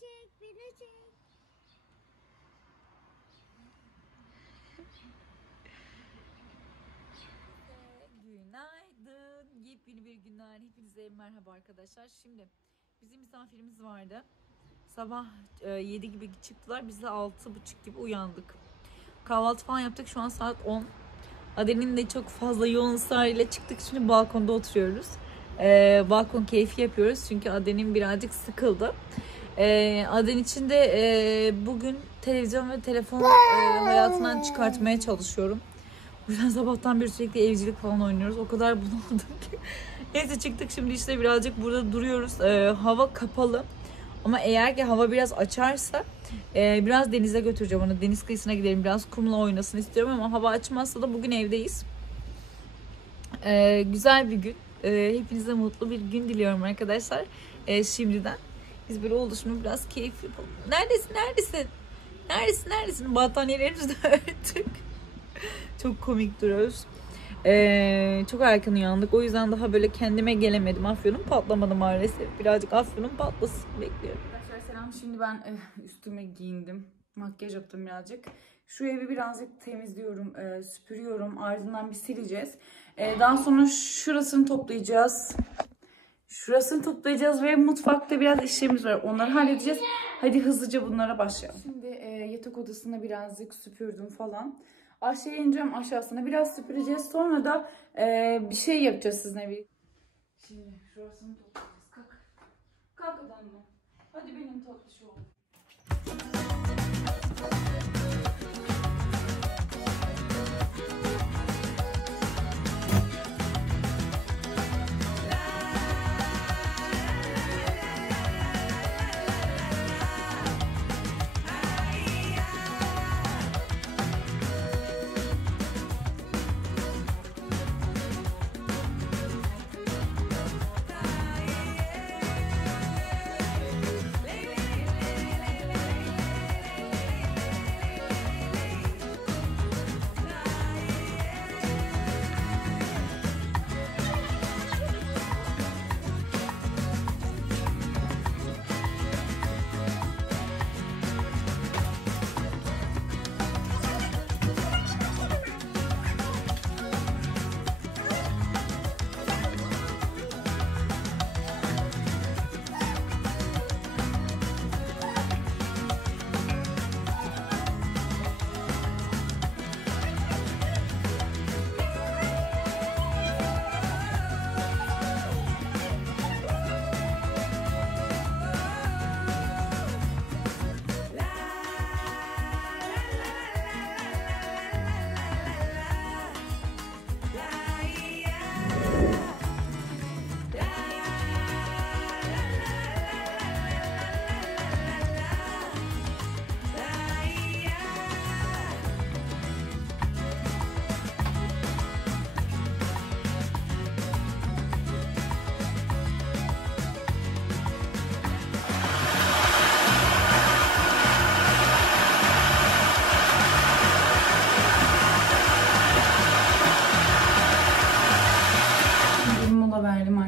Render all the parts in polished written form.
çek, beni çek. Günaydın. Yepyeni bir günden hepinize merhaba arkadaşlar. Şimdi bizim misafirimiz vardı. Sabah 7 gibi çıktılar. Biz de 6:30 gibi uyandık. Kahvaltı falan yaptık. Şu an saat 10. Aden'in de çok fazla yoğun ısrarıyla çıktık. Şimdi balkonda oturuyoruz. Balkon keyfi yapıyoruz. Çünkü Aden'in birazcık sıkıldı. Aden için de bugün televizyon ve telefon hayatından çıkartmaya çalışıyorum. O yüzden sabahtan beri sürekli evcilik falan oynuyoruz. O kadar bunaldım ki. Neyse çıktık şimdi işte birazcık burada duruyoruz. Hava kapalı. Ama eğer ki hava biraz açarsa biraz denize götüreceğim onu. Deniz kıyısına gidelim. Biraz kumla oynasın istiyorum ama hava açmazsa da bugün evdeyiz. Güzel bir gün. Hepinize mutlu bir gün diliyorum arkadaşlar. Şimdiden. Biz böyle oldu şimdi biraz keyif yapalım. Neredesin? Battaniyelerimizi de örttük. Çok komik duruyoruz. Çok erken uyandık. O yüzden daha böyle kendime gelemedim. Afyonum patlamadı maalesef. Birazcık afyonum patlasın bekliyorum. Arkadaşlar selam. Şimdi ben üstüme giyindim. Makyaj yaptım birazcık. Şu evi birazcık temizliyorum. Süpürüyorum. Ardından bir sileceğiz. Daha sonra şurasını toplayacağız ve mutfakta biraz işlerimiz var. Onları halledeceğiz. Hadi hızlıca bunlara başlayalım. Şimdi yatak odasına birazcık süpürdüm falan. Aşağıya ineceğim, aşağısına biraz süpüreceğiz. Sonra da bir şey yapacağız sizinle birlikte. Şimdi şurasını toplayacağız. Kalk. Kalk adam mı? Hadi benim tatlış oğlum.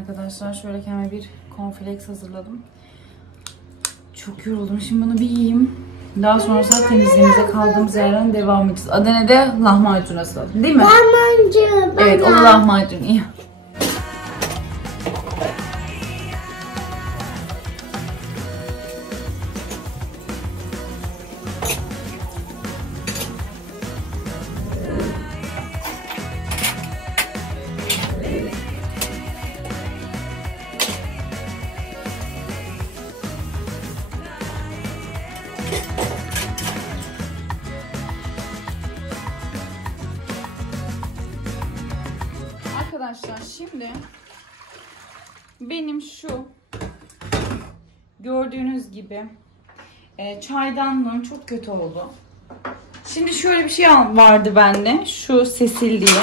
Arkadaşlar şöyle kendime bir cornflakes hazırladım. Çok yoruldum. Şimdi bunu bir yiyeyim. Daha sonrasında temizliğimize kaldığımız yerden devam edeceğiz. Adana'da lahmacun hazırladım değil mi? Lahmacun. Evet o lahmacun iyi. Arkadaşlar şimdi benim şu gördüğünüz gibi çaydanlığım çok kötü oldu. Şimdi şöyle bir şey vardı bende. Şu Sesil diye.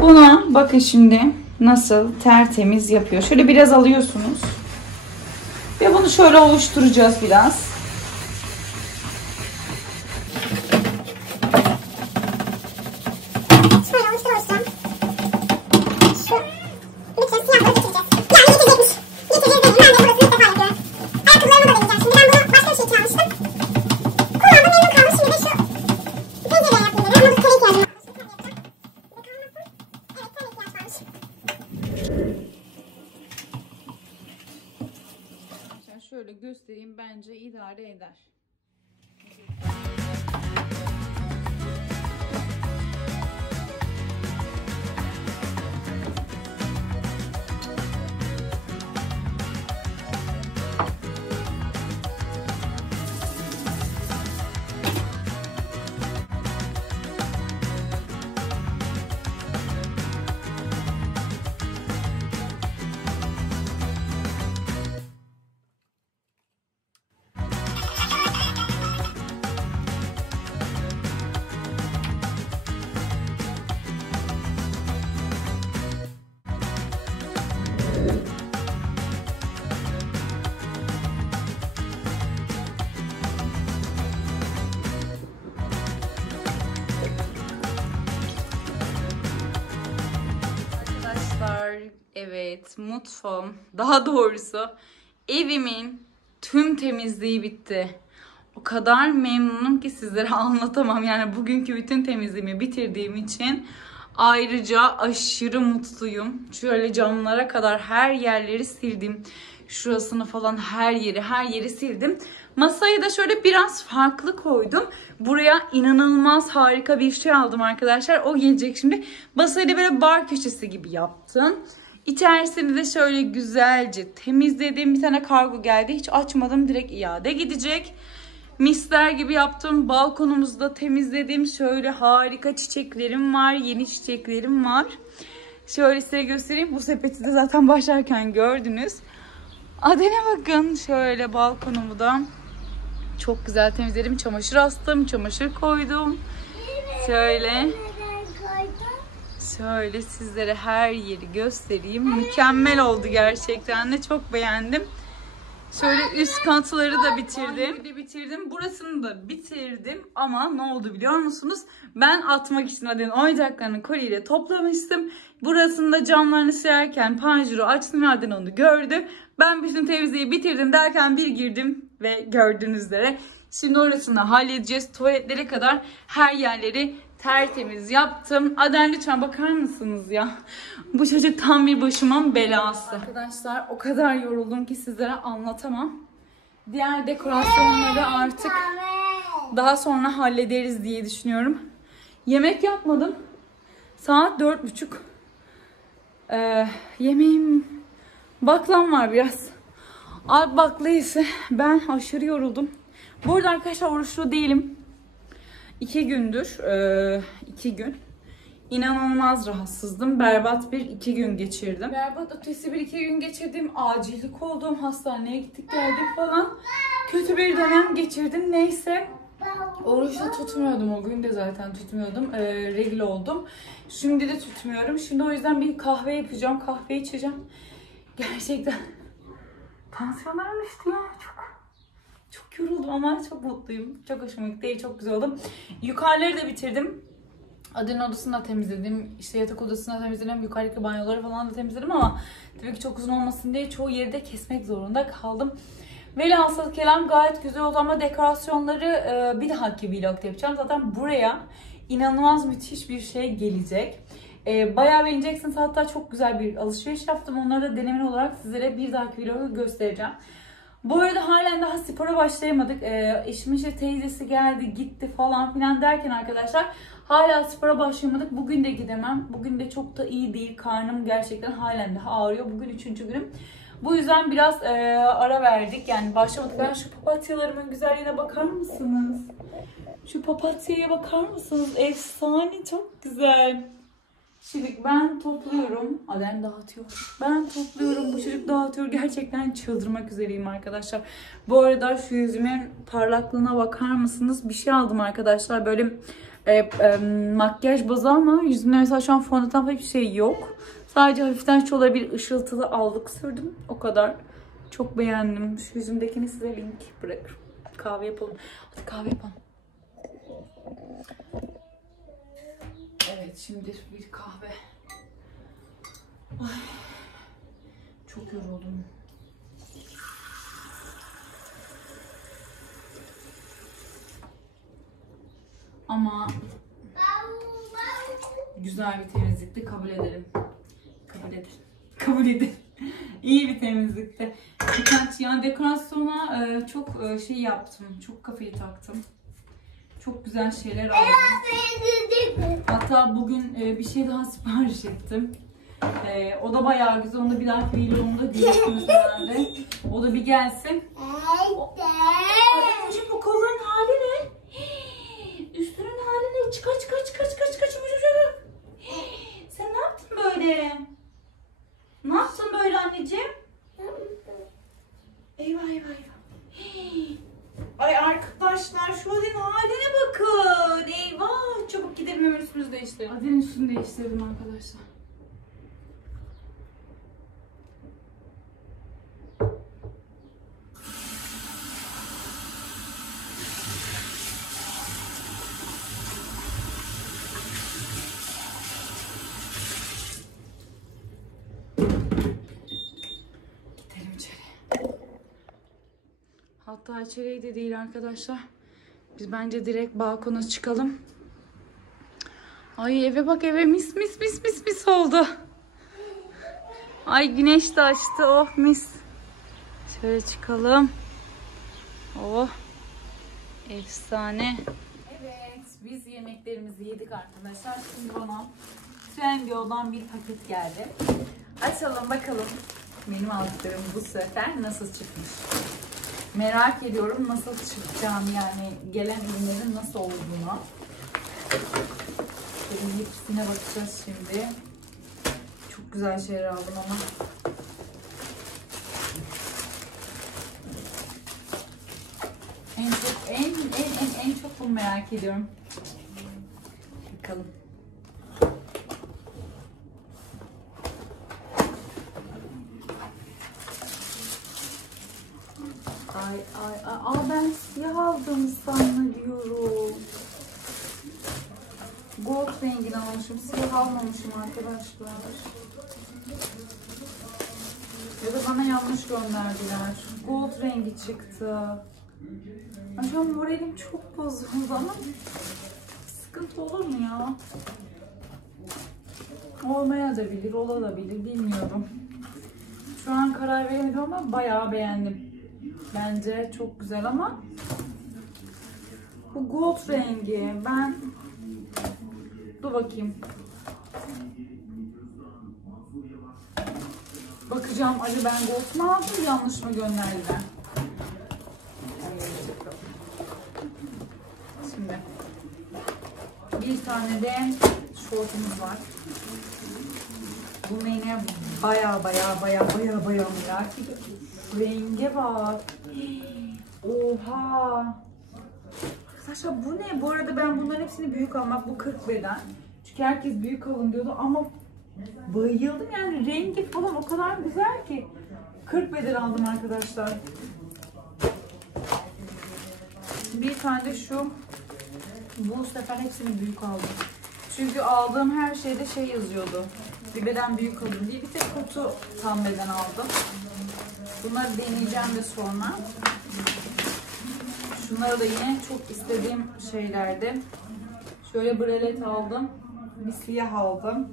Buna bakın şimdi nasıl tertemiz yapıyor. Şöyle biraz alıyorsunuz. Ve bunu şöyle oluşturacağız biraz. Lütfen siyahları getireceğiz. Yani getirecekmiş. Getireceğiz dedim. Ben de burası ilk defa yapıyorum. Ayakkabılarımı da deneyeceğim. Şimdi ben bunu Şöyle göstereyim, bence idare eder. Evet, mutfağım, daha doğrusu evimin tüm temizliği bitti. O kadar memnunum ki sizlere anlatamam. Yani bugünkü bütün temizliğimi bitirdiğim için ayrıca aşırı mutluyum. Şöyle camlara kadar her yerleri sildim. Şurasını falan her yeri sildim. Masayı da şöyle biraz farklı koydum. Buraya inanılmaz harika bir şey aldım arkadaşlar. O gelecek şimdi. Masayı da böyle bar köşesi gibi yaptım. İçerisini de şöyle güzelce temizledim. Bir tane kargo geldi. Hiç açmadım. Direkt iade gidecek. Misler gibi yaptım. Balkonumuzu da temizledim. Şöyle harika çiçeklerim var. Yeni çiçeklerim var. Şöyle size göstereyim. Bu sepeti de zaten başlarken gördünüz. Adene bakın. Şöyle balkonumu da çok güzel temizledim. Çamaşır astım. Çamaşır koydum. Şöyle sizlere her yeri göstereyim. Mükemmel oldu gerçekten de. Çok beğendim. Şöyle üst katları da bitirdim. Burasını da bitirdim. Ama ne oldu biliyor musunuz? Ben atmak için Aden'in oyuncaklarını koliyle toplamıştım. Burasında camlarını silerken panjuru açtım ve Aden onu gördü. Ben bütün temizliği bitirdim derken bir girdim ve gördüğünüz üzere. Şimdi orasını halledeceğiz. Tuvaletlere kadar her yerleri tertemiz yaptım. Aden lütfen bakar mısınız ya? Bu çocuk tam bir başımın belası. Arkadaşlar o kadar yoruldum ki sizlere anlatamam. Diğer dekorasyonları artık daha sonra hallederiz diye düşünüyorum. Yemek yapmadım. Saat 4:30. Yemeğim baklam var biraz. Abi bakla ise ben aşırı yoruldum. Bu arada arkadaşlar oruçlu değilim. 2 gündür, 2 gün inanılmaz rahatsızdım. Berbat bir 2 gün geçirdim. Berbat ötesi bir 2 gün geçirdim. Acillik oldum. Hastaneye gittik geldik falan. Kötü bir dönem geçirdim. Neyse. Oruçta tutmuyordum. O gün de zaten tutmuyordum. Regl oldum. Şimdi de tutmuyorum. Şimdi o yüzden bir kahve yapacağım. Kahve içeceğim. Gerçekten tansiyonlarım düştü ya. Çok yoruldum ama çok mutluyum. Çok hoşuma gitti. Çok güzel oldum. Yukarıları da bitirdim. Aden'in odasını da temizledim. İşte yatak odasını da temizledim. Yukarıdaki banyoları falan da temizledim ama tabii ki çok uzun olmasın diye çoğu yeri de kesmek zorunda kaldım. Velhasıl kelam gayet güzel oldu ama dekorasyonları bir dahaki vlogda yapacağım. Zaten buraya inanılmaz müthiş bir şey gelecek. Bayağı beğeneceksiniz. Hatta çok güzel bir alışveriş yaptım. Onları da denemen olarak sizlere bir dahaki vlogda göstereceğim. Bu arada halen daha spora başlayamadık. Eşimin işte teyzesi geldi gitti falan filan derken arkadaşlar hala spora başlayamadık. Bugün de gidemem. Bugün de çok da iyi değil. Karnım gerçekten halen daha ağrıyor. Bugün 3. günüm. Bu yüzden biraz ara verdik. Yani başlamadık. Ben şu papatyalarımın güzelliğine bakar mısınız? Şu papatyaya bakar mısınız? Efsane, çok güzel. Şimdi ben topluyorum. Adem dağıtıyor. Ben topluyorum. Bu çocuk dağıtıyor. Gerçekten çıldırmak üzereyim arkadaşlar. Bu arada şu yüzümün parlaklığına bakar mısınız? Bir şey aldım arkadaşlar. Böyle makyaj bazı ama yüzümde mesela şu an fondöten falan hiçbir şey yok. Sadece hafiften şöyle bir ışıltılı allık sürdüm. O kadar. Çok beğendim. Şu yüzümdekini size link bırakırım. Kahve yapalım. Hadi kahve yapalım. Evet, şimdi bir kahve. Ay, çok yoruldum. Ama güzel bir temizlikti, kabul edelim. Kabul edelim. Kabul edin. İyi bir temizlikti. Birkaç yani dekorasyona çok şey yaptım. Çok kafayı taktım. Çok güzel şeyler aldım. Hatta bugün bir şey daha sipariş ettim. O da bayağı güzel. Onu da bir dahaki videomda görürsünüz herhalde. O da bir gelsin. Anneciğim bu kolların hali ne? Üstünün hali ne? Çıkar. Sen ne yaptın böyle? Ne yaptın böyle anneciğim? Eyvah. Ay arkadaşlar şu Aden'in haline bakın. Eyvah. Çabuk gidelim hemen üstümüzü değiştirelim. Aden'in üstünü değiştirdim arkadaşlar. Gidelim içeri. Hatta içeriye de değil arkadaşlar. Biz bence direkt balkona çıkalım. Ay eve bak, eve mis oldu. Ay güneş de açtı, oh mis. Şöyle çıkalım. Oh efsane. Evet, biz yemeklerimizi yedik arkadaşlar. Şimdi bana Trendyol'dan bir paket geldi. Açalım bakalım benim aldıklarım bu sefer nasıl çıkmış. Merak ediyorum nasıl çıkacağım, yani gelen ürünlerin nasıl olduğunu. Benim hepsine bakacağız şimdi. Çok güzel şeyler aldım ama. En çok bunu merak ediyorum. Bakalım. Ay, ben siyah aldım zannediyorum. Gold rengini almışım. Siyah almamışım arkadaşlar. Ya da bana yanlış gönderdiler. Gold rengi çıktı. Ay, şu an moralim çok bozuldu ama sıkıntı olur mu ya? Olmayabilir, olabilir, bilmiyorum. Şu an karar veremedim ama bayağı beğendim. Bence çok güzel ama bu gold rengi, ben dur bakayım. Bakacağım, acaba ben gold mu aldım, yanlış mı gönderdiler? Şimdi bir tane de şortumuz var. Bunu yine bayağı merak ediyorum. Renge bak. Oha. Arkadaşlar bu ne? Bu arada ben bunların hepsini büyük almak. Bu 40 beden. Çünkü herkes büyük alın diyordu ama bayıldım yani, rengi falan o kadar güzel ki. 40 beden aldım arkadaşlar. Bir tane de şu. Bu sefer hepsini büyük aldım. Çünkü aldığım her şeyde şey yazıyordu. Bir beden büyük aldım diye. Bir tek kutu tam beden aldım. Bunları deneyeceğim de sonra. Şunları da yine çok istediğim şeylerdi. Şöyle bralet aldım. Bir siyah aldım.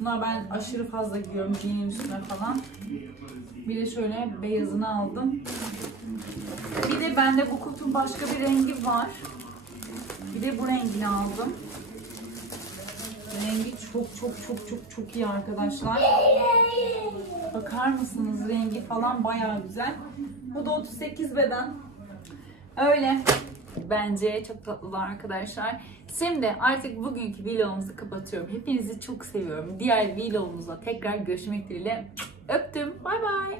Bunlar ben aşırı fazla giyiyorum jean'in üstüne falan. Bir de şöyle beyazını aldım. Bir de bende bu kutunun başka bir rengi var. Bir de bu rengini aldım. Rengi çok iyi arkadaşlar. Bakar mısınız, rengi falan bayağı güzel. Bu da 38 beden. Öyle. Bence çok tatlılar arkadaşlar. Şimdi artık bugünkü vlogumuzu kapatıyorum. Hepinizi çok seviyorum. Diğer vlogumuzda tekrar görüşmek dileğiyle. Öptüm. Bay bay.